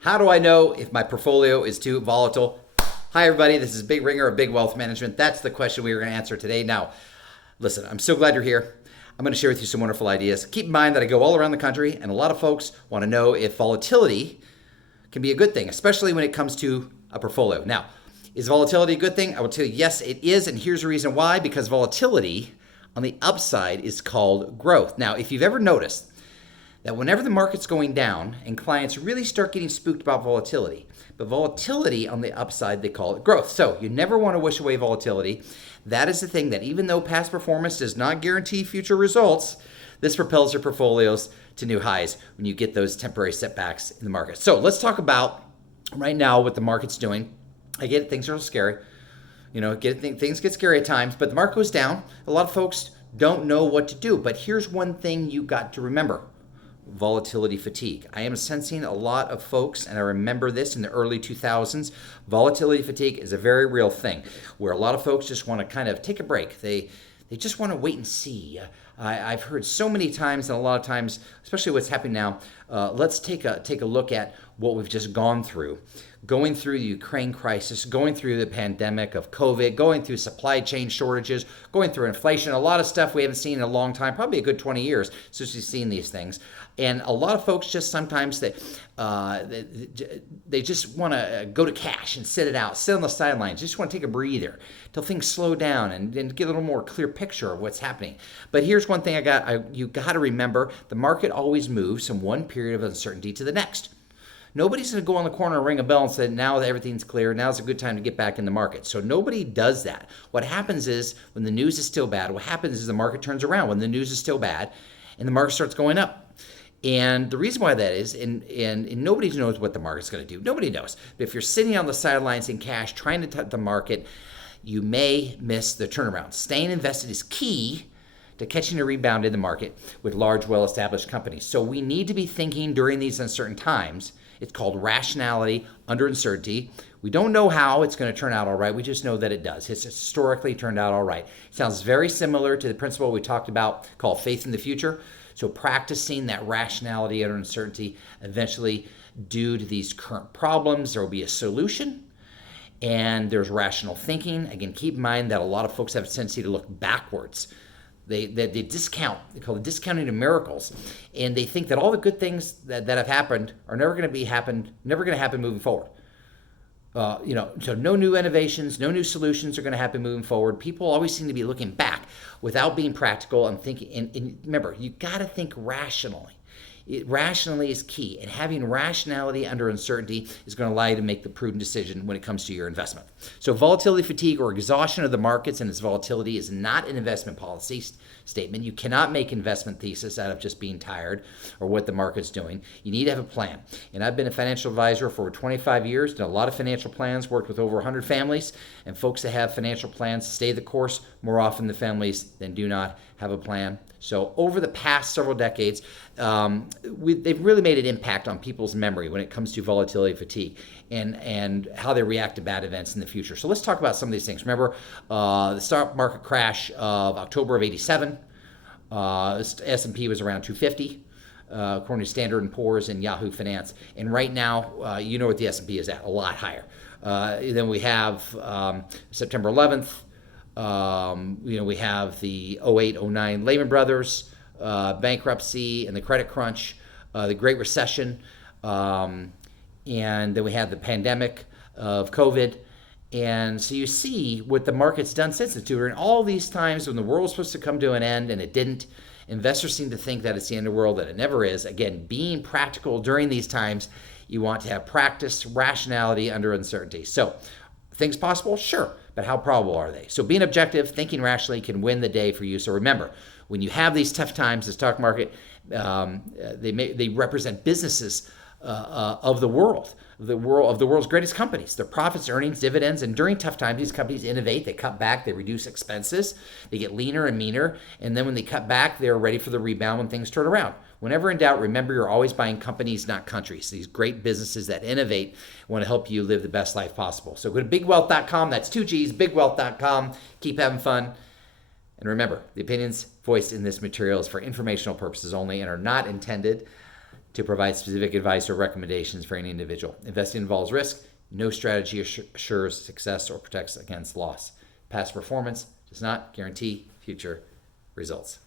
How do I know if my portfolio is too volatile? Hi, everybody. This is Big Ringer of Big Wealth Management. That's the question we are going to answer today. Now, listen, I'm so glad you're here. I'm going to share with you some wonderful ideas. Keep in mind that I go all around the country, and a lot of folks want to know if volatility can be a good thing, especially when it comes to a portfolio. Now, is volatility a good thing? I will tell you, yes, it is, and here's the reason why. Because volatility on the upside is called growth. Now, if you've ever noticed that whenever the market's going down and clients really start getting spooked about volatility, but volatility on the upside, they call it growth. So you never want to wish away volatility. That is the thing that even though past performance does not guarantee future results, this propels your portfolios to new highs when you get those temporary setbacks in the market. So let's talk about right now what the market's doing. I get it, things are a little scary. Things get scary at times, but the market goes down. A lot of folks don't know what to do. But here's one thing you got to remember. Volatility fatigue. I am sensing a lot of folks, and I remember this in the early 2000s. Volatility fatigue is a very real thing where a lot of folks just want to kind of take a break. They just want to wait and see. I've heard so many times, and a lot of times, especially what's happening now. Let's take a look at what we've just gone through. Going through the Ukraine crisis, going through the pandemic of COVID, going through supply chain shortages, going through inflation, a lot of stuff we haven't seen in a long time, probably a good 20 years since we've seen these things. And a lot of folks just sometimes they just want to go to cash and sit it out, sit on the sidelines, just want to take a breather till things slow down and get a little more clear picture of what's happening. But here's one thing you got to remember: the market always moves from one period of uncertainty to the next. Nobody's going to go on the corner and ring a bell and say, now that everything's clear, now's a good time to get back in the market. So nobody does that. What happens is when the news is still bad, what happens is the market turns around when the news is still bad and the market starts going up. And the reason why that is, and nobody knows what the market's going to do. Nobody knows. But if you're sitting on the sidelines in cash trying to touch the market, you may miss the turnaround. Staying invested is key to catching a rebound in the market with large, well-established companies. So we need to be thinking during these uncertain times. It's called rationality under uncertainty. We don't know how it's going to turn out all right. We just know that it does. It's historically turned out all right. It sounds very similar to the principle we talked about called faith in the future. So practicing that rationality under uncertainty, eventually due to these current problems, there will be a solution. And there's rational thinking. Again, keep in mind that a lot of folks have a tendency to look backwards. They discount. They call it discounting of miracles, and they think that all the good things that have happened are never going to happen moving forward. So no new innovations, no new solutions are going to happen moving forward. People always seem to be looking back without being practical and thinking. And remember, you got to think rationally. Rationally is key, and having rationality under uncertainty is going to allow you to make the prudent decision when it comes to your investment. So volatility fatigue or exhaustion of the markets and its volatility is not an investment policy statement. You cannot make investment thesis out of just being tired or what the market's doing. You need to have a plan. And I've been a financial advisor for over 25 years, done a lot of financial plans, worked with over 100 families, and folks that have financial plans stay the course more often than families than do not have a plan. So over the past several decades, they've really made an impact on people's memory when it comes to volatility fatigue and how they react to bad events in the future. So let's talk about some of these things. Remember the stock market crash of October of 87. S&P was around 250, according to Standard & Poor's and Yahoo Finance. And right now, you know what the S&P is at, a lot higher. Then we have September 11th. We have the 08-09 Lehman Brothers bankruptcy and the credit crunch, the Great Recession, and then we have the pandemic of COVID. And so you see what the market's done since then. During all these times when the world was supposed to come to an end and it didn't, investors seem to think that it's the end of the world, that it never is. Again, being practical during these times, you want to have practice, rationality under uncertainty. So, things possible? Sure. But how probable are they? So being objective, thinking rationally can win the day for you. So remember, when you have these tough times, the stock market, they represent businesses of the world's greatest companies. Their profits, earnings, dividends, and during tough times, these companies innovate, they cut back, they reduce expenses, they get leaner and meaner, and then when they cut back, they're ready for the rebound when things turn around. Whenever in doubt, remember you're always buying companies, not countries. These great businesses that innovate want to help you live the best life possible. So go to bigwealth.com. That's 2 G's, bigwealth.com. Keep having fun. And remember, the opinions voiced in this material is for informational purposes only and are not intended to provide specific advice or recommendations for any individual. Investing involves risk. No strategy assures success or protects against loss. Past performance does not guarantee future results.